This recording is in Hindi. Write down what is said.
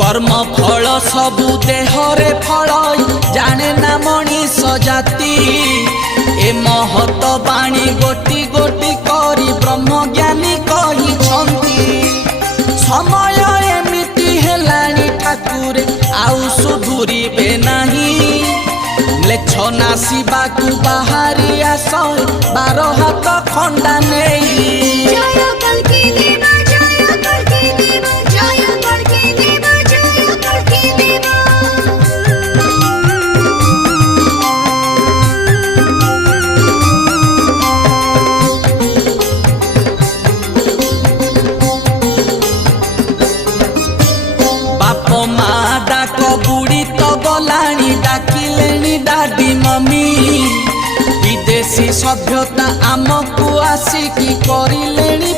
कर्म फल सबु देहरे फल जाने ना मनीष जाति ए महत बाणी गोटी गोटी करी ब्रह्म ज्ञानी कही समय एमिति हेलानी ठाकुर आउ सुधुरिबे नहीं लेछ नासिबाकु बाहारी आस 12 हाथ खंडा नहीं डाडी मम्मी विदेशी सभ्यता आमको आसिकी करिलेनी।